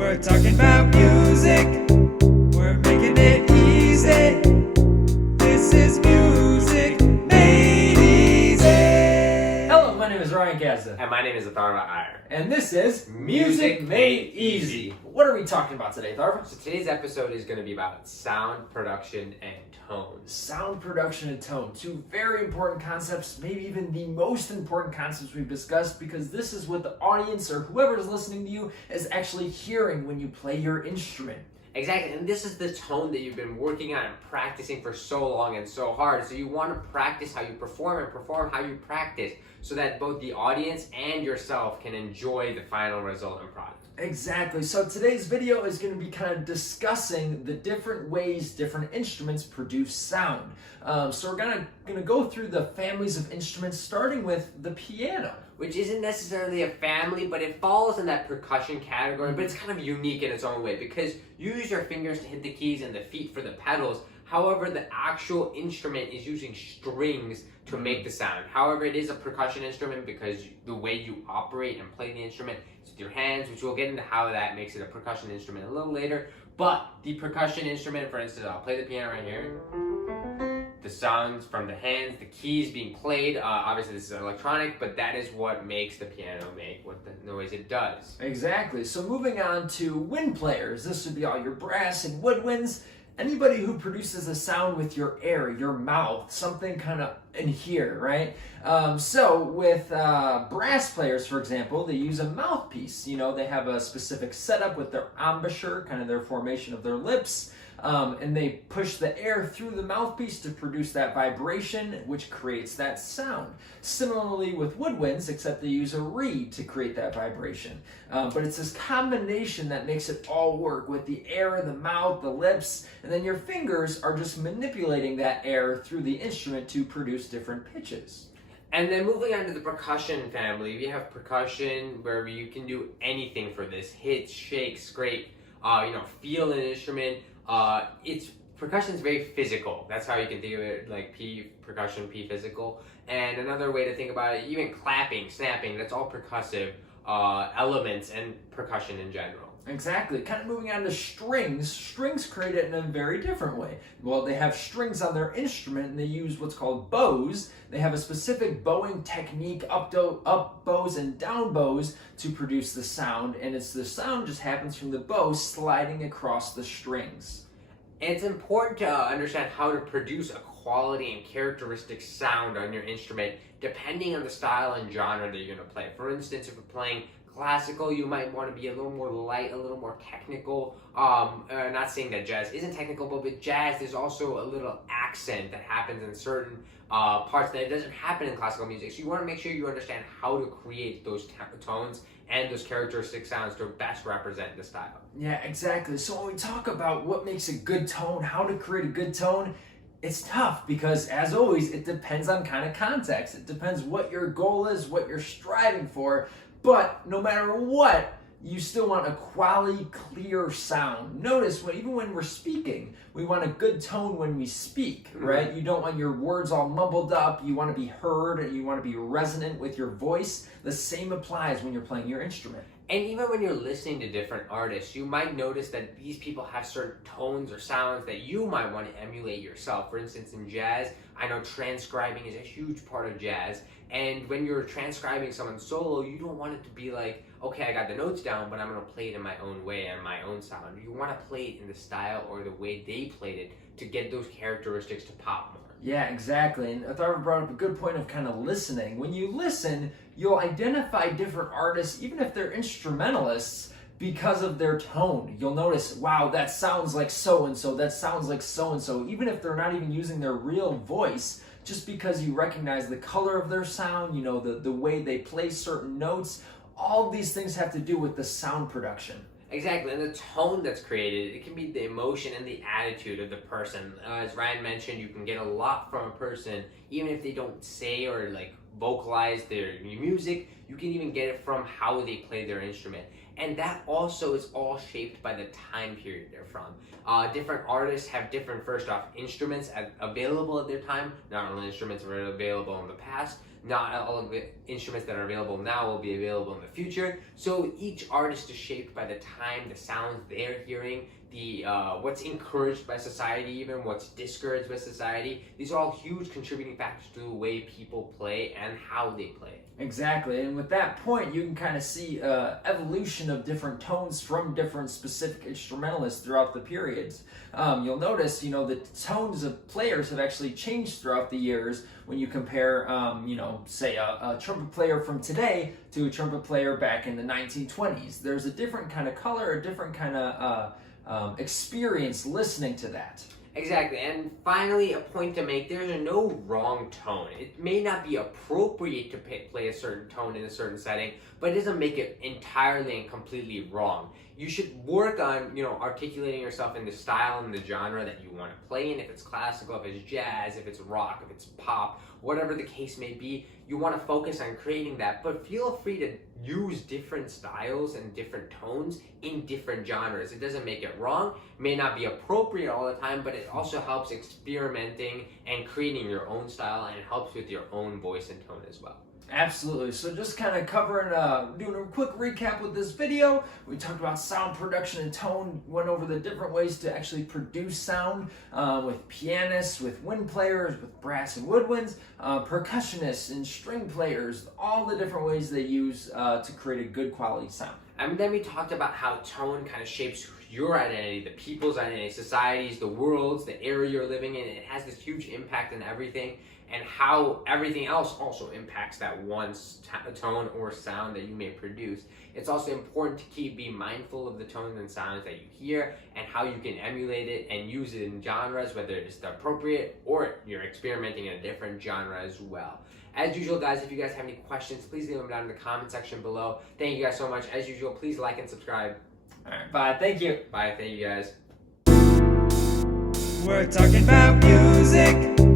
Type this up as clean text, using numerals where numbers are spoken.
We're talking about music. We're making it easy. This is music made easy. Hello, my name is Ryan Kazda. And my name is Atharva Iyer. And this is Music Made Easy. What are we talking about today, Atharva? So today's episode is going to be about sound production and tone. Sound production and tone. Two very important concepts, maybe even the most important concepts we've discussed, because this is what the audience or whoever is listening to you is actually hearing when you play your instrument. Exactly, and this is the tone that you've been working on and practicing for so long and so hard. So you want to practice how you perform and perform how you practice so that both the audience and yourself can enjoy the final result and product. Exactly. So today's video is going to be kind of discussing the different ways different instruments produce sound. So we're going to go through the families of instruments, starting with the piano. Which isn't necessarily a family, but it falls in that percussion category, but it's kind of unique in its own way because you use your fingers to hit the keys and the feet for the pedals. However, the actual instrument is using strings to make the sound. However, it is a percussion instrument because the way you operate and play the instrument is with your hands, which we'll get into how that makes it a percussion instrument a little later. But the percussion instrument, for instance, I'll play the piano right here. The sounds from the hands, the keys being played, obviously this is electronic, but that is what makes the piano make what the noise it does. Exactly. So moving on to wind players, this would be all your brass and woodwinds. Anybody who produces a sound with your air, your mouth, something kind of in here, right? So with brass players, for example, they use a mouthpiece. You know, they have a specific setup with their embouchure, kind of their formation of their lips. And they push the air through the mouthpiece to produce that vibration, which creates that sound. Similarly with woodwinds, except they use a reed to create that vibration. But it's this combination that makes it all work with the air, the mouth, the lips, and then your fingers are just manipulating that air through the instrument to produce different pitches. And then moving on to the percussion family, we have percussion where you can do anything for this. Hit, shake, scrape, feel an instrument. Percussion is very physical. That's how you can think of it, like percussion, physical. And another way to think about it, even clapping, snapping, that's all percussive elements and percussion in general. Exactly. Kind of moving on to strings. Strings create it in a very different way. Well, they have strings on their instrument and they use what's called bows. They have a specific bowing technique, up bows and down bows, to produce the sound. And the sound just happens from the bow sliding across the strings. And it's important to understand how to produce a quality and characteristic sound on your instrument depending on the style and genre that you're going to play. For instance, if you're playing classical, you might want to be a little more light, a little more technical. Not saying that jazz isn't technical, but with jazz, there's also a little accent that happens in certain parts that doesn't happen in classical music. So you want to make sure you understand how to create those tones and those characteristic sounds to best represent the style. Yeah, exactly. So when we talk about what makes a good tone, how to create a good tone, it's tough because, as always, it depends on kind of context. It depends what your goal is, what you're striving for. But no matter what, you still want a quality, clear sound. Notice, even when we're speaking, we want a good tone when we speak, right? Mm-hmm. You don't want your words all mumbled up. You want to be heard, and you want to be resonant with your voice. The same applies when you're playing your instrument. And even when you're listening to different artists, you might notice that these people have certain tones or sounds that you might want to emulate yourself. For instance, in jazz, I know transcribing is a huge part of jazz. And when you're transcribing someone's solo, you don't want it to be like, okay, I got the notes down, but I'm going to play it in my own way and my own sound. You want to play it in the style or the way they played it to get those characteristics to pop more. Yeah, exactly. And Atharva brought up a good point of kind of listening. When you listen, you'll identify different artists, even if they're instrumentalists, because of their tone. You'll notice, wow, that sounds like so-and-so, that sounds like so-and-so, even if they're not even using their real voice, just because you recognize the color of their sound, the way they play certain notes. All of these things have to do with the sound production. Exactly, and the tone that's created, it can be the emotion and the attitude of the person. As Ryan mentioned, you can get a lot from a person, even if they don't say or vocalize their music. You can even get it from how they play their instrument. And that also is all shaped by the time period they're from. Different artists have different, first off, instruments available at their time. Not only instruments were available in the past. Not all of the instruments that are available now will be available in the future. So each artist is shaped by the time, the sounds they're hearing, the what's encouraged by society, even what's discouraged by society. These are all huge contributing factors to the way people play and how they play. Exactly, and with that point, you can kind of see evolution of different tones from different specific instrumentalists throughout the periods. You'll notice, the tones of players have actually changed throughout the years when you compare, say a trumpet player from today to a trumpet player back in the 1920s. There's a different kind of color, a different kind of experience listening to that. Exactly, and finally, a point to make, there's no wrong tone. It may not be appropriate to play a certain tone in a certain setting, but it doesn't make it entirely and completely wrong. You should work on, articulating yourself in the style and the genre that you want to play in. If it's classical, if it's jazz, if it's rock, if it's pop, whatever the case may be, you want to focus on creating that, but feel free to use different styles and different tones in different genres. It doesn't make it wrong, may not be appropriate all the time, but it also helps experimenting and creating your own style, and it helps with your own voice and tone as well. Absolutely. So just kind of covering, doing a quick recap with this video. We talked about sound production and tone, went over the different ways to actually produce sound with pianists, with wind players, with brass and woodwinds, percussionists and string players, all the different ways they use to create a good quality sound. And then we talked about how tone kind of shapes your identity, the people's identity, societies, the worlds, the area you're living in. It has this huge impact on everything, and how everything else also impacts that one tone or sound that you may produce. It's also important to be mindful of the tones and sounds that you hear and how you can emulate it and use it in genres, whether it's the appropriate or you're experimenting in a different genre as well. As usual, guys, if you guys have any questions, please leave them down in the comment section below. Thank you guys so much. As usual, please like and subscribe. All right, bye. Thank you. Bye. Thank you, guys. We're talking about music.